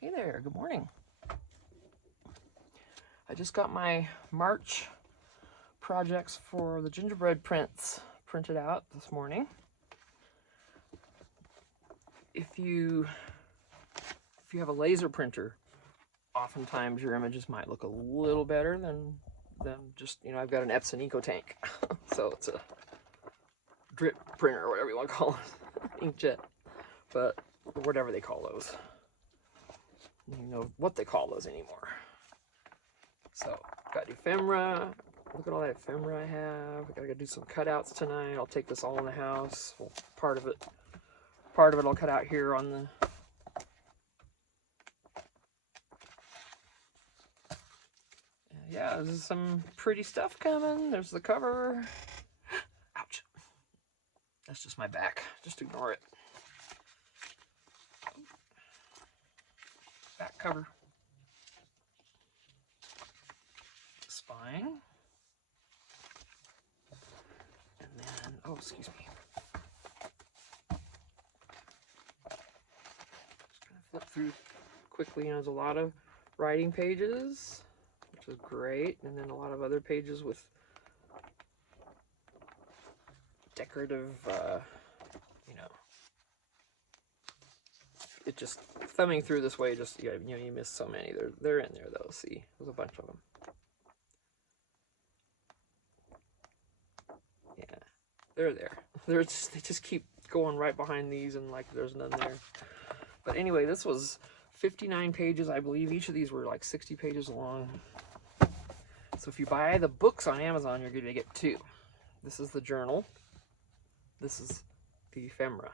Hey there, good morning. I just got my March projects for the gingerbread prints printed out this morning. If you have a laser printer, oftentimes your images might look a little better than just, I've got an Epson EcoTank. So it's a drip printer or whatever you want to call it, inkjet, but whatever they call those. I don't even know what they call those anymore. So got ephemera. Look at all that ephemera I have. I gotta do some cutouts tonight. I'll take this all in the house. Well, part of it I'll cut out here on the yeah, there's some pretty stuff coming. There's the cover. Ouch. That's just my back. Just ignore it. Back cover. Spine. And then, oh, excuse me. Just gonna flip through quickly. There's a lot of writing pages, which is great. And then a lot of other pages with decorative, it just thumbing through this way, just you miss so many. They're in there though. See, there's a bunch of them. Yeah, they're there. They just keep going right behind these, and like there's none there. But anyway, this was 59 pages, I believe. Each of these were like 60 pages long. So if you buy the books on Amazon, you're going to get two. This is the journal. This is the ephemera.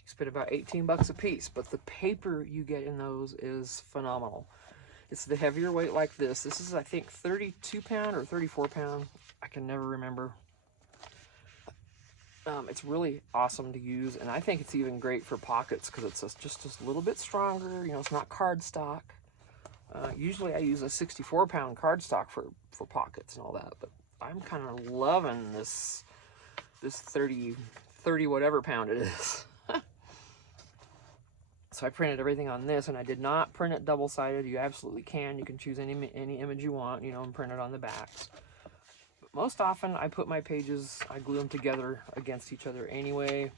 You spend about 18 bucks a piece, but the paper you get in those is phenomenal. It's the heavier weight like this. This is, I think, 32 pound or 34 pound. I can never remember. It's really awesome to use, and I think it's even great for pockets because it's just a little bit stronger. It's not cardstock. Usually I use a 64 pound cardstock for pockets and all that, but I'm kind of loving this 30 whatever pound it is. So I printed everything on this, and I did not print it double-sided. You absolutely can. You can choose any image you want, and print it on the backs. But most often, I put my pages, I glue them together against each other anyway,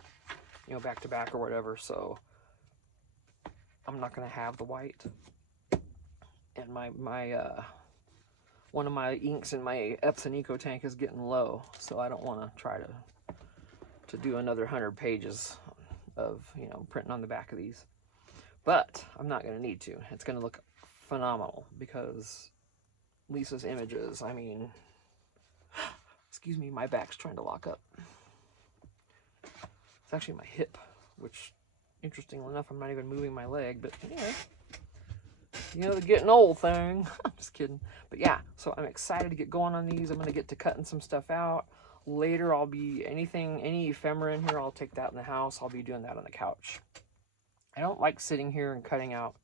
back to back or whatever. So I'm not going to have the white. And my one of my inks in my Epson EcoTank is getting low, so I don't want to try to do another 100 pages of printing on the back of these. But I'm not going to need to. It's going to look phenomenal because Lisa's images, I mean, excuse me, my back's trying to lock up. It's actually my hip, which, interestingly enough, I'm not even moving my leg, but anyway, the getting old thing. I'm just kidding. But yeah, so I'm excited to get going on these. I'm going to get to cutting some stuff out. Later, I'll be any ephemera in here, I'll take that in the house. I'll be doing that on the couch. I don't like sitting here and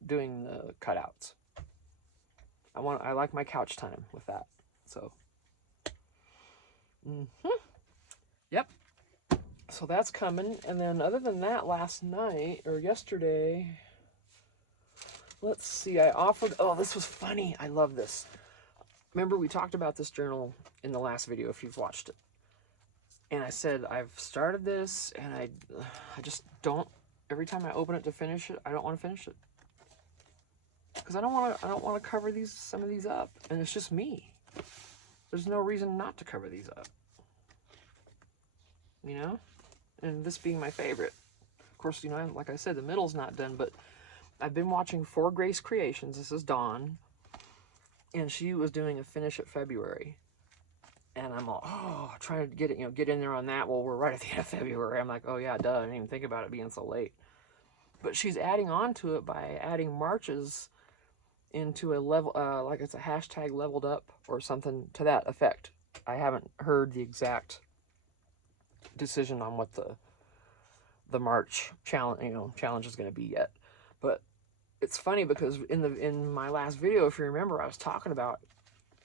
doing the cutouts. I like my couch time with that. So, yep. So that's coming. And then other than that, last night or yesterday, let's see, I offered, oh, this was funny. I love this. Remember we talked about this journal in the last video if you've watched it. And I said, I've started this and I just don't, every time I open it to finish it, I don't want to finish it. Because I don't want to cover some of these up, and it's just me. There's no reason not to cover these up. And this being my favorite. Of course, like I said, the middle's not done, but I've been watching For Grace Creations. This is Dawn, and she was doing a finish at February. And I'm all, trying to get in there on that. Well, we're right at the end of February. I'm like, oh yeah, duh, I didn't even think about it being so late. But she's adding on to it by adding marches into a level, like it's a hashtag leveled up or something to that effect. I haven't heard the exact decision on what the March challenge is going to be yet. But it's funny because in my last video, if you remember, I was talking about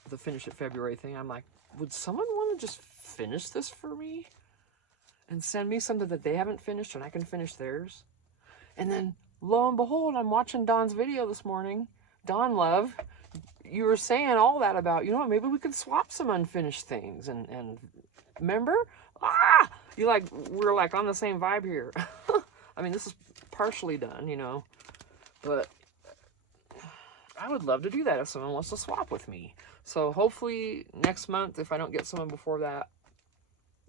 the finish at February thing. I'm like, would someone want to just finish this for me and send me something that they haven't finished and I can finish theirs? And then, lo and behold, I'm watching Dawn's video this morning. Dawn Love, you were saying all that about, you know what, maybe we could swap some unfinished things. And remember? Ah! We're like on the same vibe here. I mean, this is partially done, you know. But I would love to do that if someone wants to swap with me. So hopefully next month, if I don't get someone before that,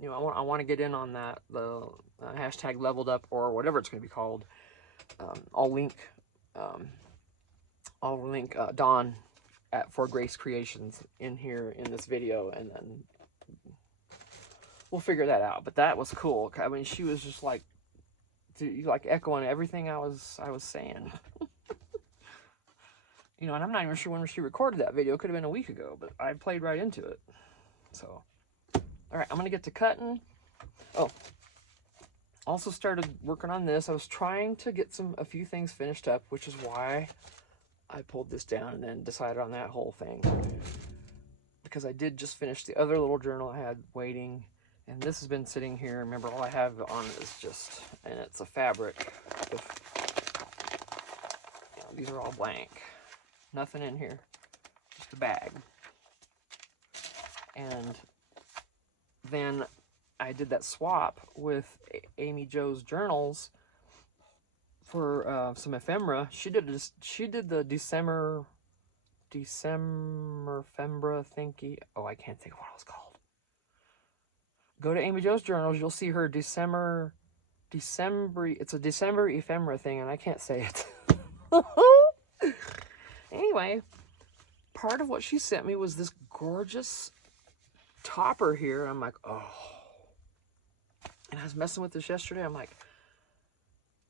you know, I want to get in on that, the hashtag leveled up or whatever it's going to be called. I'll link Dawn at For Grace Creations in here in this video, and then we'll figure that out. But that was cool. I mean, she was just like echoing everything I was saying. You know, and I'm not even sure when she recorded that video. It could have been a week ago, but I played right into it. So, all right, I'm going to get to cutting. Oh, also started working on this. I was trying to get a few things finished up, which is why I pulled this down and then decided on that whole thing. Because I did just finish the other little journal I had waiting, and this has been sitting here. Remember, all I have on it is just, and it's a fabric. You know, these are all blank. Nothing in here, just a bag. And then I did that swap with Amy Jo's journals for some ephemera. She did the December ephemera thingy. Oh, I can't think of what it was called. Go to Amy Jo's journals. You'll see her December. It's a December ephemera thing, and I can't say it. Anyway, part of what she sent me was this gorgeous topper here. I'm like, oh. And I was messing with this yesterday. I'm like,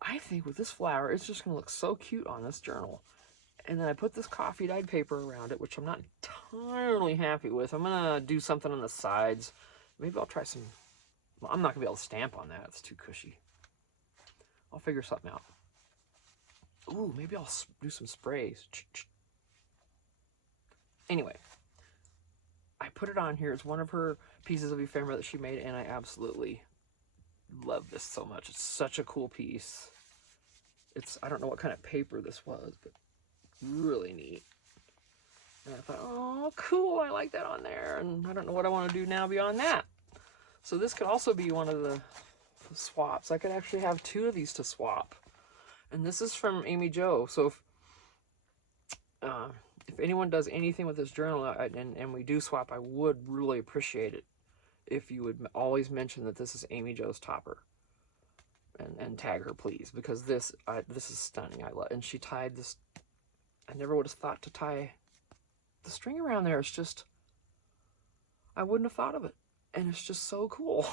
I think with this flower, it's just going to look so cute on this journal. And then I put this coffee dyed paper around it, which I'm not entirely happy with. I'm going to do something on the sides. Maybe I'll try some. Well, I'm not going to be able to stamp on that. It's too cushy. I'll figure something out. Ooh, maybe I'll do some sprays. Anyway, I put it on here. It's one of her pieces of ephemera that she made, and I absolutely love this so much. It's such a cool piece. I don't know what kind of paper this was, but really neat. And I thought, oh, cool, I like that on there, and I don't know what I want to do now beyond that. So this could also be one of the swaps. I could actually have two of these to swap. And this is from Amy Jo. So if anyone does anything with this journal, and we do swap, I would really appreciate it if you would always mention that this is Amy Jo's topper. And tag her, please, because this is stunning. I love, and she tied this. I never would have thought to tie the string around there. It's just, I wouldn't have thought of it, and it's just so cool.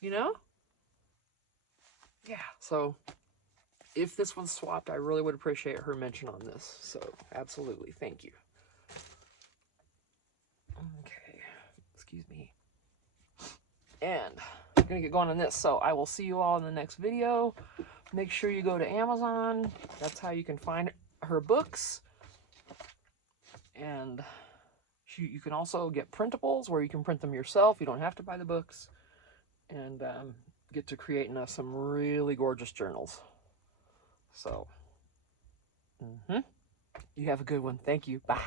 You know? Yeah. So, if this one's swapped, I really would appreciate her mention on this. So, absolutely, thank you. Okay. Excuse me. And I'm gonna get going on this, so I will see you all in the next video. Make sure you go to Amazon. That's how you can find her books. And you can also get printables where you can print them yourself. You don't have to buy the books. And get to creating some really gorgeous journals. So, you have a good one. Thank you. Bye.